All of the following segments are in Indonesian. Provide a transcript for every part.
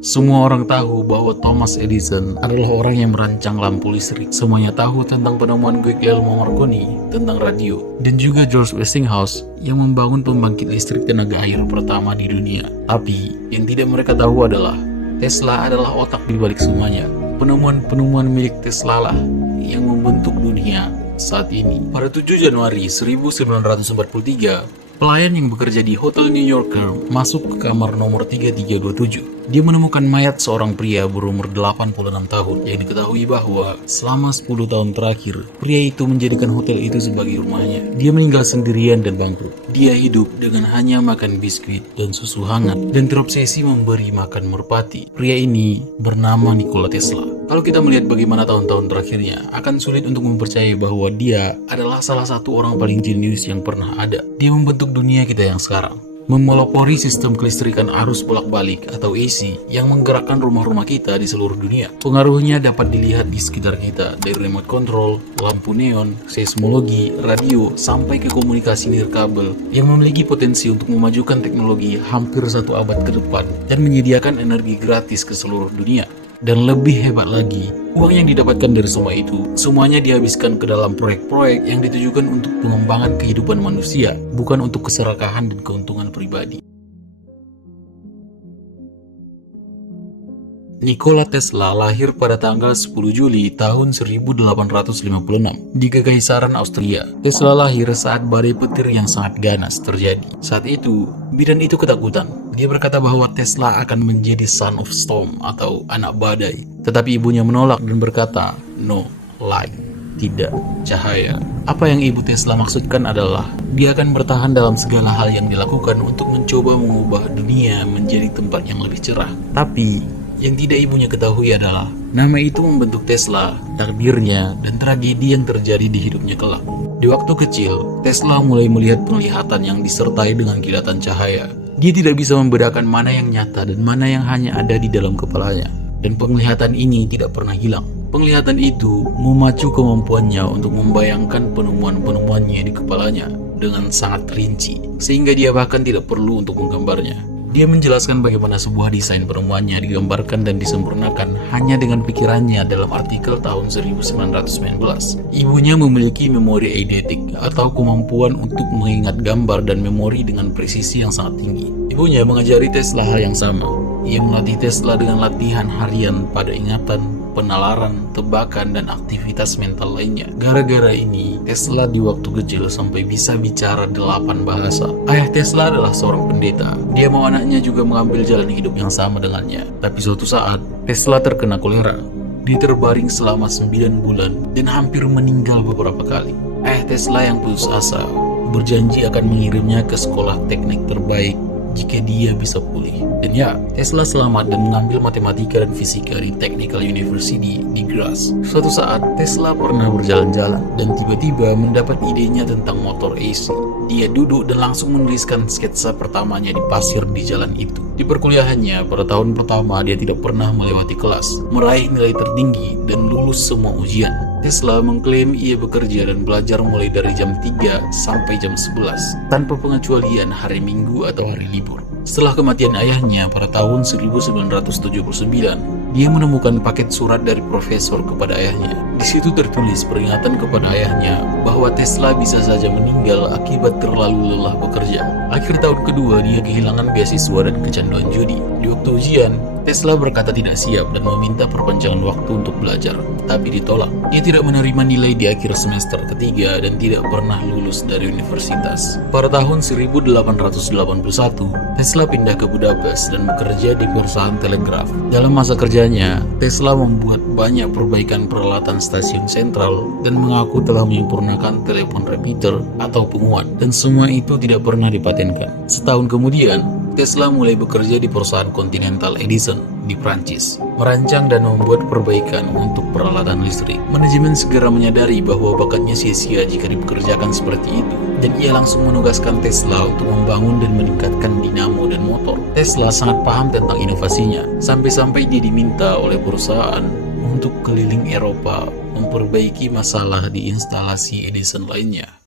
Semua orang tahu bahwa Thomas Edison adalah orang yang merancang lampu listrik. Semuanya tahu tentang penemuan Guglielmo Marconi tentang radio. Dan juga George Westinghouse yang membangun pembangkit listrik tenaga air pertama di dunia. Tapi, yang tidak mereka tahu adalah Tesla adalah otak di balik semuanya. Penemuan-penemuan milik Tesla lah yang membentuk dunia saat ini. Pada 7 Januari 1943, pelayan yang bekerja di Hotel New Yorker masuk ke kamar nomor 3327. Dia menemukan mayat seorang pria berumur 86 tahun yang diketahui bahwa selama 10 tahun terakhir, pria itu menjadikan hotel itu sebagai rumahnya. Dia meninggal sendirian dan bangkrut. Dia hidup dengan hanya makan biskuit dan susu hangat dan terobsesi memberi makan merpati. Pria ini bernama Nikola Tesla. Kalau kita melihat bagaimana tahun-tahun terakhirnya, akan sulit untuk mempercayai bahwa dia adalah salah satu orang paling jenius yang pernah ada. Dia membentuk dunia kita yang sekarang. Memelopori sistem kelistrikan arus bolak-balik atau AC yang menggerakkan rumah-rumah kita di seluruh dunia. Pengaruhnya dapat dilihat di sekitar kita, dari remote control, lampu neon, seismologi, radio, sampai ke komunikasi nirkabel yang memiliki potensi untuk memajukan teknologi hampir 1 abad ke depan dan menyediakan energi gratis ke seluruh dunia. Dan lebih hebat lagi, uang yang didapatkan dari semua itu, semuanya dihabiskan ke dalam proyek-proyek yang ditujukan untuk pengembangan kehidupan manusia, bukan untuk keserakahan dan keuntungan pribadi. Nikola Tesla lahir pada tanggal 10 Juli tahun 1856 di Kekaisaran Austria. Tesla lahir saat badai petir yang sangat ganas terjadi. Saat itu, bidan itu ketakutan. Dia berkata bahwa Tesla akan menjadi son of storm atau anak badai. Tetapi ibunya menolak dan berkata, no light, tidak cahaya. Apa yang ibu Tesla maksudkan adalah dia akan bertahan dalam segala hal yang dilakukan untuk mencoba mengubah dunia menjadi tempat yang lebih cerah. Tapi yang tidak ibunya ketahui adalah nama itu membentuk Tesla, takdirnya, dan tragedi yang terjadi di hidupnya kelak. Di waktu kecil, Tesla mulai melihat penglihatan yang disertai dengan kilatan cahaya. Dia tidak bisa membedakan mana yang nyata dan mana yang hanya ada di dalam kepalanya. Dan penglihatan ini tidak pernah hilang. Penglihatan itu memacu kemampuannya untuk membayangkan penemuan-penemuannya di kepalanya dengan sangat rinci, sehingga dia bahkan tidak perlu untuk menggambarnya. Dia menjelaskan bagaimana sebuah desain penemuannya digambarkan dan disempurnakan hanya dengan pikirannya dalam artikel tahun 1919. Ibunya memiliki memori eidetik atau kemampuan untuk mengingat gambar dan memori dengan presisi yang sangat tinggi. Ibunya mengajari Tesla hal yang sama. Ia melatih Tesla dengan latihan harian pada ingatan, penalaran, tebakan, dan aktivitas mental lainnya. Gara-gara ini, Tesla di waktu kecil sampai bisa bicara 8 bahasa. Ayah Tesla adalah seorang pendeta. Dia mau anaknya juga mengambil jalan hidup yang sama dengannya. Tapi suatu saat, Tesla terkena kolera. Dia terbaring selama 9 bulan dan hampir meninggal beberapa kali. Ayah Tesla yang putus asa berjanji akan mengirimnya ke sekolah teknik terbaik jika dia bisa pulih. Dan ya, Tesla selamat dan mengambil matematika dan fisika di Technical University di Graz. Suatu saat, Tesla pernah berjalan-jalan dan tiba-tiba mendapat idenya tentang motor AC. Dia duduk dan langsung menuliskan sketsa pertamanya di pasir di jalan itu. Di perkuliahannya, pada tahun pertama dia tidak pernah melewati kelas, meraih nilai tertinggi, dan lulus semua ujian. Tesla mengklaim ia bekerja dan belajar mulai dari jam 3 sampai jam 11, tanpa pengecualian hari Minggu atau hari libur. Setelah kematian ayahnya pada tahun 1979, dia menemukan paket surat dari profesor kepada ayahnya. Di situ tertulis peringatan kepada ayahnya bahwa Tesla bisa saja meninggal akibat terlalu lelah bekerja. Akhir tahun kedua, dia kehilangan beasiswa dan kecanduan judi. Di waktu ujian, Tesla berkata tidak siap dan meminta perpanjangan waktu untuk belajar, tapi ditolak. Ia tidak menerima nilai di akhir semester ketiga dan tidak pernah lulus dari universitas. Pada tahun 1881, Tesla pindah ke Budapest dan bekerja di perusahaan telegraf. Dalam masa kerjanya, Tesla membuat banyak perbaikan peralatan stasiun sentral dan mengaku telah menyempurnakan telepon repeater atau penguat, dan semua itu tidak pernah dipatenkan. Setahun kemudian, Tesla mulai bekerja di perusahaan Continental Edison di Prancis, merancang dan membuat perbaikan untuk peralatan listrik. Manajemen segera menyadari bahwa bakatnya sia-sia jika dipekerjakan seperti itu, dan ia langsung menugaskan Tesla untuk membangun dan meningkatkan dinamo dan motor. Tesla sangat paham tentang inovasinya, sampai-sampai dia diminta oleh perusahaan untuk keliling Eropa memperbaiki masalah di instalasi Edison lainnya.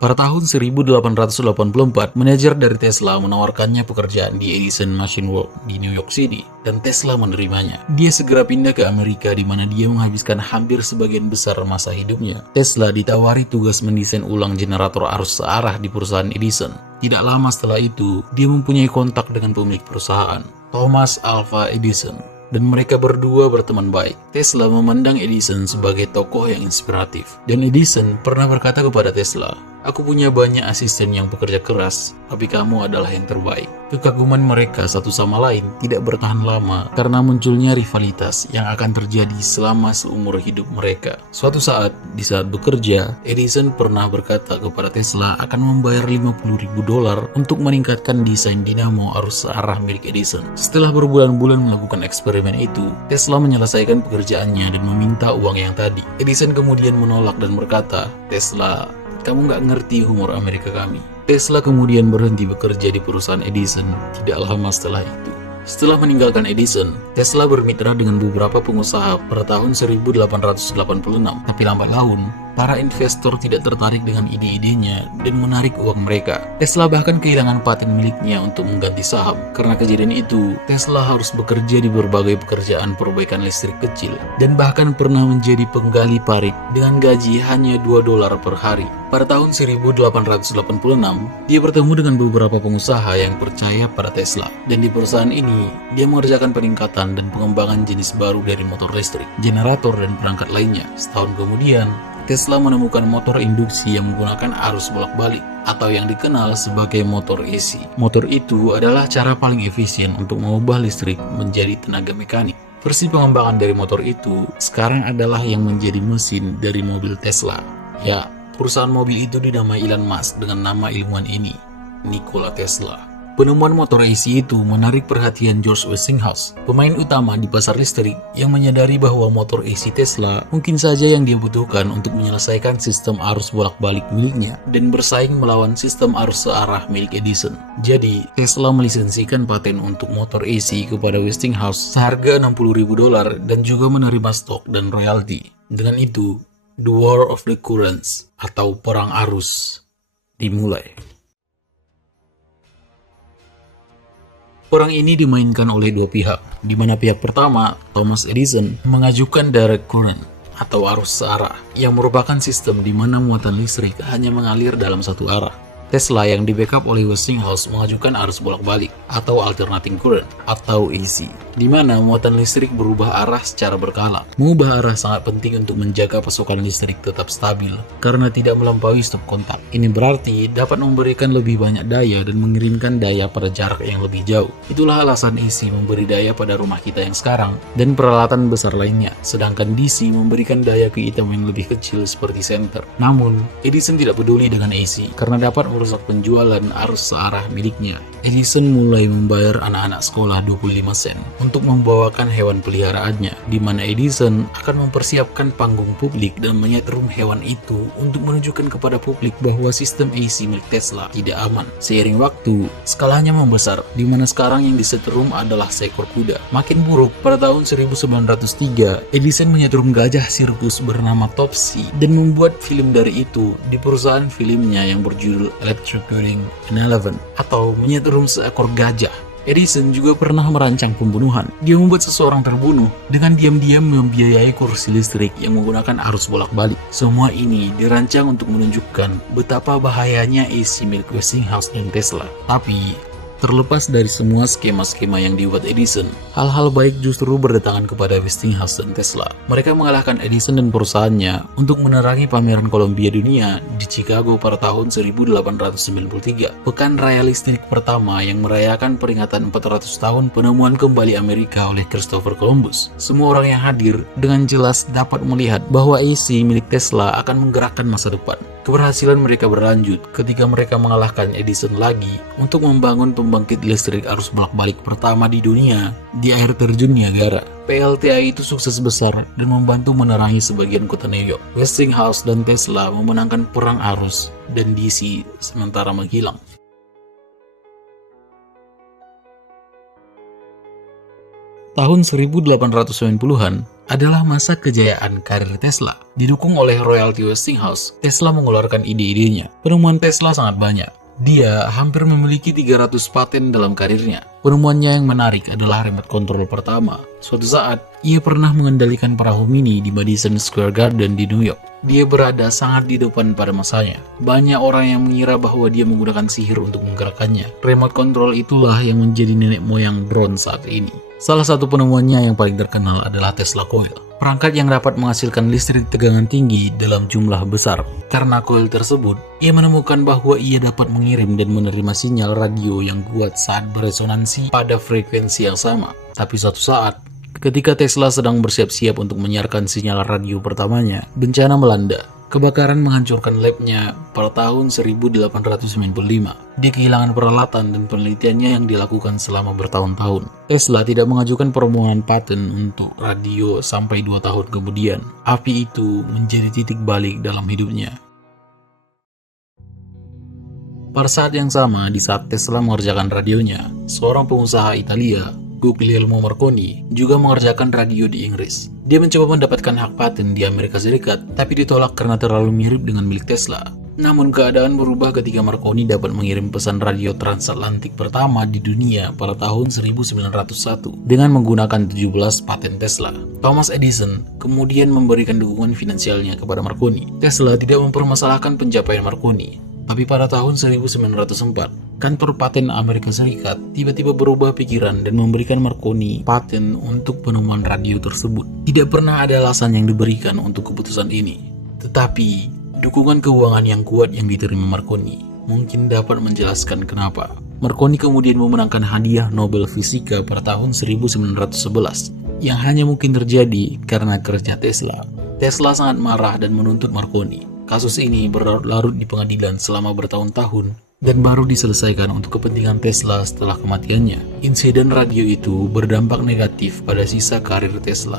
Pada tahun 1884, manajer dari Tesla menawarkannya pekerjaan di Edison Machine Works di New York City, dan Tesla menerimanya. Dia segera pindah ke Amerika di mana dia menghabiskan hampir sebagian besar masa hidupnya. Tesla ditawari tugas mendesain ulang generator arus searah di perusahaan Edison. Tidak lama setelah itu, dia mempunyai kontak dengan pemilik perusahaan, Thomas Alva Edison, dan mereka berdua berteman baik. Tesla memandang Edison sebagai tokoh yang inspiratif, dan Edison pernah berkata kepada Tesla, "Aku punya banyak asisten yang bekerja keras, tapi kamu adalah yang terbaik." Kekaguman mereka satu sama lain tidak bertahan lama karena munculnya rivalitas yang akan terjadi selama seumur hidup mereka. Suatu saat, di saat bekerja, Edison pernah berkata kepada Tesla akan membayar $50.000 untuk meningkatkan desain dinamo arus searah milik Edison. Setelah berbulan-bulan melakukan eksperimen itu, Tesla menyelesaikan pekerjaannya dan meminta uang yang tadi. Edison kemudian menolak dan berkata, "Tesla, kamu nggak ngerti humor Amerika kami." Tesla kemudian berhenti bekerja di perusahaan Edison tidak lama setelah itu. Setelah meninggalkan Edison, Tesla bermitra dengan beberapa pengusaha pada tahun 1886. Tapi lambat laun, para investor tidak tertarik dengan ide-idenya dan menarik uang mereka. Tesla bahkan kehilangan paten miliknya untuk mengganti saham. Karena kejadian itu, Tesla harus bekerja di berbagai pekerjaan perbaikan listrik kecil dan bahkan pernah menjadi penggali parit dengan gaji hanya $2 per hari. Pada tahun 1886, dia bertemu dengan beberapa pengusaha yang percaya pada Tesla, dan di perusahaan ini, dia mengerjakan peningkatan dan pengembangan jenis baru dari motor listrik, generator, dan perangkat lainnya. Setahun kemudian, Tesla menemukan motor induksi yang menggunakan arus bolak-balik, atau yang dikenal sebagai motor AC. Motor itu adalah cara paling efisien untuk mengubah listrik menjadi tenaga mekanik. Versi pengembangan dari motor itu sekarang adalah yang menjadi mesin dari mobil Tesla. Ya, perusahaan mobil itu dinamai Elon Musk dengan nama ilmuwan ini, Nikola Tesla. Penemuan motor AC itu menarik perhatian George Westinghouse, pemain utama di pasar listrik yang menyadari bahwa motor AC Tesla mungkin saja yang dia butuhkan untuk menyelesaikan sistem arus bolak-balik miliknya dan bersaing melawan sistem arus searah milik Edison. Jadi, Tesla melisensikan paten untuk motor AC kepada Westinghouse seharga $60.000 dan juga menerima stok dan royalti. Dengan itu, The War of the Currents atau Perang Arus dimulai. Perang ini dimainkan oleh dua pihak, di mana pihak pertama, Thomas Edison, mengajukan direct current atau arus searah, yang merupakan sistem di mana muatan listrik hanya mengalir dalam satu arah. Tesla yang di-backup oleh Westinghouse mengajukan arus bolak-balik atau alternating current atau AC, di mana muatan listrik berubah arah secara berkala. Mengubah arah sangat penting untuk menjaga pasokan listrik tetap stabil karena tidak melampaui stop kontak. Ini berarti dapat memberikan lebih banyak daya dan mengirimkan daya pada jarak yang lebih jauh. Itulah alasan AC memberi daya pada rumah kita yang sekarang dan peralatan besar lainnya, sedangkan DC memberikan daya ke item yang lebih kecil seperti senter. Namun, Edison tidak peduli dengan AC karena dapat merusak penjualan arus searah miliknya. Edison mulai membayar anak-anak sekolah 25 sen untuk membawakan hewan peliharaannya, di mana Edison akan mempersiapkan panggung publik dan menyetrum hewan itu untuk menunjukkan kepada publik bahwa sistem AC milik Tesla tidak aman. Seiring waktu, skalanya membesar, di mana sekarang yang disetrum adalah seekor kuda. Makin buruk, pada tahun 1903, Edison menyetrum gajah sirkus bernama Topsy dan membuat film dari itu di perusahaan filmnya yang berjudul Electrocuting an Elephant atau menyetrum seekor gajah. Edison juga pernah merancang pembunuhan. Dia membuat seseorang terbunuh dengan diam-diam membiayai kursi listrik yang menggunakan arus bolak-balik. Semua ini dirancang untuk menunjukkan betapa bahayanya AC milik Westinghouse dan Tesla. Tapi terlepas dari semua skema-skema yang dibuat Edison, hal-hal baik justru berdatangan kepada Westinghouse dan Tesla. Mereka mengalahkan Edison dan perusahaannya untuk menerangi pameran Columbia Dunia di Chicago pada tahun 1893, pekan raya listrik pertama yang merayakan peringatan 400 tahun penemuan kembali Amerika oleh Christopher Columbus. Semua orang yang hadir dengan jelas dapat melihat bahwa AC milik Tesla akan menggerakkan masa depan. Keberhasilan mereka berlanjut ketika mereka mengalahkan Edison lagi untuk membangun pembangkit listrik arus bolak-balik pertama di dunia di air terjun Niagara. PLTA itu sukses besar dan membantu menerangi sebagian kota New York. Westinghouse dan Tesla memenangkan perang arus dan DC sementara menghilang. Tahun 1890-an, adalah masa kejayaan karir Tesla. Didukung oleh Royalty Westinghouse, Tesla mengeluarkan ide-idenya. Penemuan Tesla sangat banyak. Dia hampir memiliki 300 paten dalam karirnya. Penemuannya yang menarik adalah remote control pertama. Suatu saat, ia pernah mengendalikan perahu mini di Madison Square Garden di New York. Dia berada sangat di depan pada masanya. Banyak orang yang mengira bahwa dia menggunakan sihir untuk menggerakkannya. Remote control itulah yang menjadi nenek moyang drone saat ini. Salah satu penemuannya yang paling terkenal adalah Tesla Coil. Perangkat yang dapat menghasilkan listrik tegangan tinggi dalam jumlah besar. Karena coil tersebut, ia menemukan bahwa ia dapat mengirim dan menerima sinyal radio yang kuat saat beresonansi pada frekuensi yang sama. Tapi suatu saat, ketika Tesla sedang bersiap-siap untuk menyiarkan sinyal radio pertamanya, bencana melanda. Kebakaran menghancurkan labnya pada tahun 1895. Dia kehilangan peralatan dan penelitiannya yang dilakukan selama bertahun-tahun. Tesla tidak mengajukan permohonan paten untuk radio sampai 2 tahun kemudian. Api itu menjadi titik balik dalam hidupnya. Pada saat yang sama, di saat Tesla mengerjakan radionya, seorang pengusaha Italia, Guglielmo Marconi, juga mengerjakan radio di Inggris. Dia mencoba mendapatkan hak paten di Amerika Serikat, tapi ditolak karena terlalu mirip dengan milik Tesla. Namun keadaan berubah ketika Marconi dapat mengirim pesan radio transatlantik pertama di dunia pada tahun 1901 dengan menggunakan 17 paten Tesla. Thomas Edison kemudian memberikan dukungan finansialnya kepada Marconi. Tesla tidak mempermasalahkan pencapaian Marconi. Tapi pada tahun 1904, kantor paten Amerika Serikat tiba-tiba berubah pikiran dan memberikan Marconi paten untuk penemuan radio tersebut. Tidak pernah ada alasan yang diberikan untuk keputusan ini. Tetapi, dukungan keuangan yang kuat yang diterima Marconi mungkin dapat menjelaskan kenapa. Marconi kemudian memenangkan hadiah Nobel Fisika pada tahun 1911, yang hanya mungkin terjadi karena kerja Tesla. Tesla sangat marah dan menuntut Marconi. Kasus ini berlarut-larut di pengadilan selama bertahun-tahun dan baru diselesaikan untuk kepentingan Tesla setelah kematiannya. Insiden radio itu berdampak negatif pada sisa karir Tesla.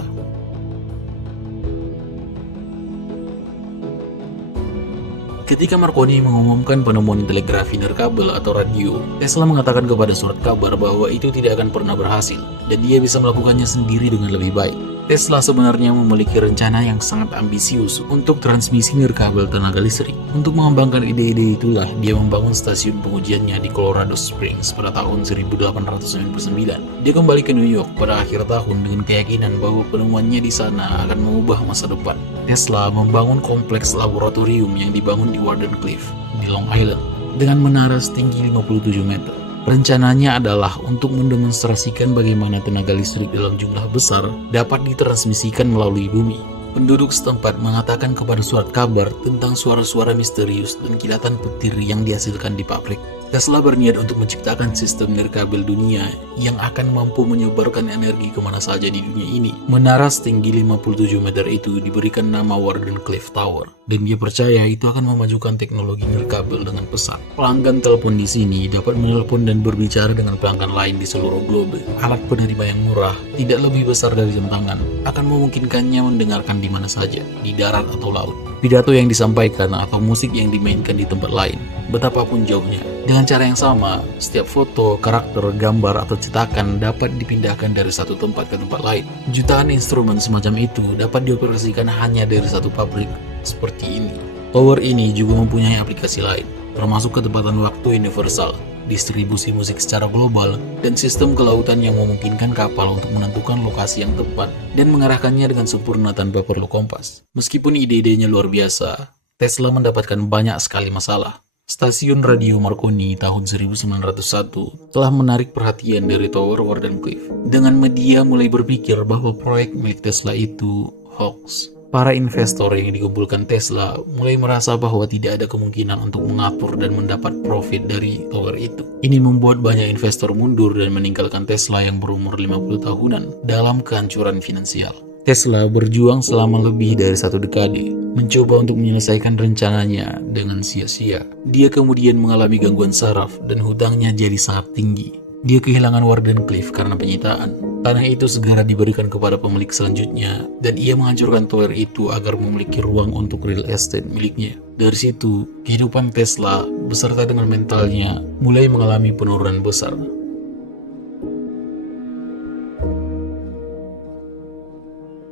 Ketika Marconi mengumumkan penemuan telegrafi nirkabel atau radio, Tesla mengatakan kepada surat kabar bahwa itu tidak akan pernah berhasil dan dia bisa melakukannya sendiri dengan lebih baik. Tesla sebenarnya memiliki rencana yang sangat ambisius untuk transmisi nirkabel tenaga listrik. Untuk mengembangkan ide-ide itulah dia membangun stasiun pengujiannya di Colorado Springs pada tahun 1899. Dia kembali ke New York pada akhir tahun dengan keyakinan bahwa penemuannya di sana akan mengubah masa depan. Tesla membangun kompleks laboratorium yang dibangun di Wardenclyffe di Long Island dengan menara setinggi 57 meter. Rencananya adalah untuk mendemonstrasikan bagaimana tenaga listrik dalam jumlah besar dapat ditransmisikan melalui bumi. Penduduk setempat mengatakan kepada surat kabar tentang suara-suara misterius dan kilatan petir yang dihasilkan di pabrik. Tesla berniat untuk menciptakan sistem nirkabel dunia yang akan mampu menyebarkan energi kemana saja di dunia ini. Menara setinggi 57 meter itu diberikan nama Wardenclyffe Tower, dan dia percaya itu akan memajukan teknologi nirkabel dengan pesat. Pelanggan telepon di sini dapat menelpon dan berbicara dengan pelanggan lain di seluruh globe. Alat penerima yang murah, tidak lebih besar dari jam tangan, akan memungkinkannya mendengarkan di mana saja, di darat atau laut. Pidato yang disampaikan atau musik yang dimainkan di tempat lain, betapapun jauhnya. Dengan cara yang sama, setiap foto, karakter, gambar, atau cetakan dapat dipindahkan dari satu tempat ke tempat lain. Jutaan instrumen semacam itu dapat dioperasikan hanya dari satu pabrik seperti ini. Tower ini juga mempunyai aplikasi lain, termasuk ketepatan waktu universal, distribusi musik secara global, dan sistem kelautan yang memungkinkan kapal untuk menentukan lokasi yang tepat dan mengarahkannya dengan sempurna tanpa perlu kompas. Meskipun ide-idenya luar biasa, Tesla mendapatkan banyak sekali masalah. Stasiun radio Marconi tahun 1901 telah menarik perhatian dari Tower Wardenclyffe. Dengan media mulai berpikir bahwa proyek milik Tesla itu hoax. Para investor yang dikumpulkan Tesla mulai merasa bahwa tidak ada kemungkinan untuk mengatur dan mendapat profit dari tower itu. Ini membuat banyak investor mundur dan meninggalkan Tesla yang berumur 50 tahunan dalam kehancuran finansial. Tesla berjuang selama lebih dari 1 dekade, mencoba untuk menyelesaikan rencananya dengan sia-sia. Dia kemudian mengalami gangguan saraf dan hutangnya jadi sangat tinggi. Dia kehilangan Wardenclyffe karena penyitaan. Tanah itu segera diberikan kepada pemilik selanjutnya, dan ia menghancurkan tower itu agar memiliki ruang untuk real estate miliknya. Dari situ, kehidupan Tesla beserta dengan mentalnya mulai mengalami penurunan besar.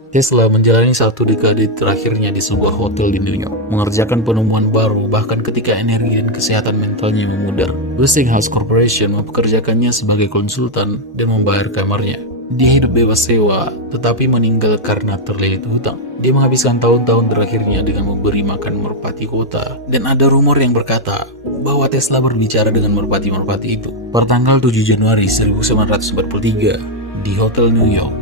Tesla menjalani satu dekade terakhirnya di sebuah hotel di New York, mengerjakan penemuan baru bahkan ketika energi dan kesehatan mentalnya memudar. Westinghouse Corporation mempekerjakannya sebagai konsultan dan membayar kamarnya. Dia hidup bebas sewa, tetapi meninggal karena terlilit hutang. Dia menghabiskan tahun-tahun terakhirnya dengan memberi makan merpati kota. Dan ada rumor yang berkata bahwa Tesla berbicara dengan merpati-merpati itu. Pertanggal 7 Januari 1943, di Hotel New York,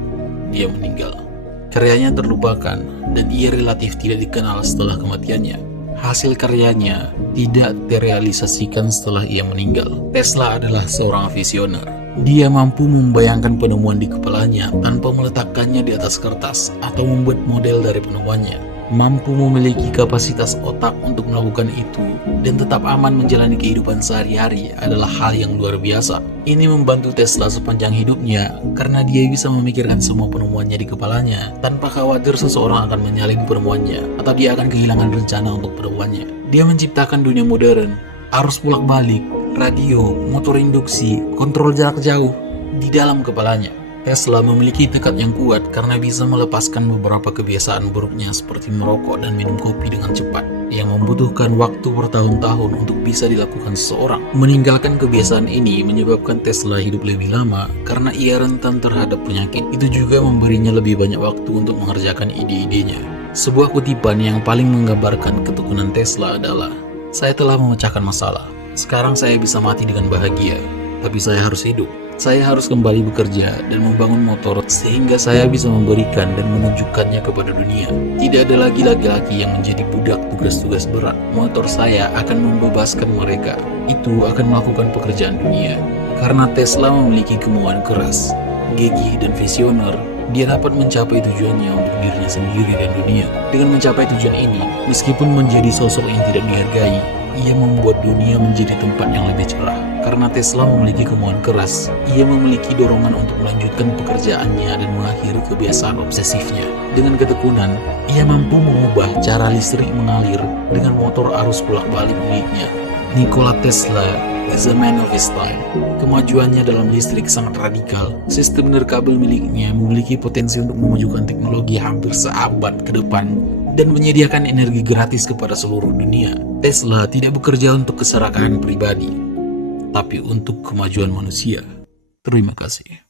dia meninggal. Karyanya terlupakan dan ia relatif tidak dikenal setelah kematiannya. Hasil karyanya tidak terrealisasikan setelah ia meninggal. Tesla adalah seorang visioner. Dia mampu membayangkan penemuan di kepalanya tanpa meletakkannya di atas kertas atau membuat model dari penemuannya. Mampu memiliki kapasitas otak untuk melakukan itu dan tetap aman menjalani kehidupan sehari-hari adalah hal yang luar biasa. Ini membantu Tesla sepanjang hidupnya karena dia bisa memikirkan semua penemuannya di kepalanya tanpa khawatir seseorang akan menyalin penemuannya atau dia akan kehilangan rencana untuk penemuannya. Dia menciptakan dunia modern, arus bolak-balik, radio, motor induksi, kontrol jarak jauh di dalam kepalanya. Tesla memiliki tekad yang kuat karena bisa melepaskan beberapa kebiasaan buruknya seperti merokok dan minum kopi dengan cepat yang membutuhkan waktu bertahun-tahun untuk bisa dilakukan seseorang. Meninggalkan kebiasaan ini menyebabkan Tesla hidup lebih lama karena ia rentan terhadap penyakit. Itu juga memberinya lebih banyak waktu untuk mengerjakan ide-idenya. Sebuah kutipan yang paling menggambarkan ketekunan Tesla adalah, "Saya telah memecahkan masalah. Sekarang saya bisa mati dengan bahagia, tapi saya harus hidup. Saya harus kembali bekerja dan membangun motor sehingga saya bisa memberikan dan menunjukkannya kepada dunia. Tidak ada lagi laki-laki yang menjadi budak tugas-tugas berat. Motor saya akan membebaskan mereka. Itu akan melakukan pekerjaan dunia." Karena Tesla memiliki kemauan keras, gigih, dan visioner, dia dapat mencapai tujuannya untuk dirinya sendiri dan dunia. Dengan mencapai tujuan ini, meskipun menjadi sosok yang tidak dihargai, ia membuat dunia menjadi tempat yang lebih cerah. Karena Tesla memiliki kemauan keras, ia memiliki dorongan untuk melanjutkan pekerjaannya dan mengakhiri kebiasaan obsesifnya. Dengan ketekunan, ia mampu mengubah cara listrik mengalir dengan motor arus bolak-balik miliknya. Nikola Tesla is a man of his time. Kemajuannya dalam listrik sangat radikal. Sistem nirkabel miliknya memiliki potensi untuk memajukan teknologi hampir seabad ke depan dan menyediakan energi gratis kepada seluruh dunia. Tesla tidak bekerja untuk keserakahan pribadi, tapi untuk kemajuan manusia. Terima kasih.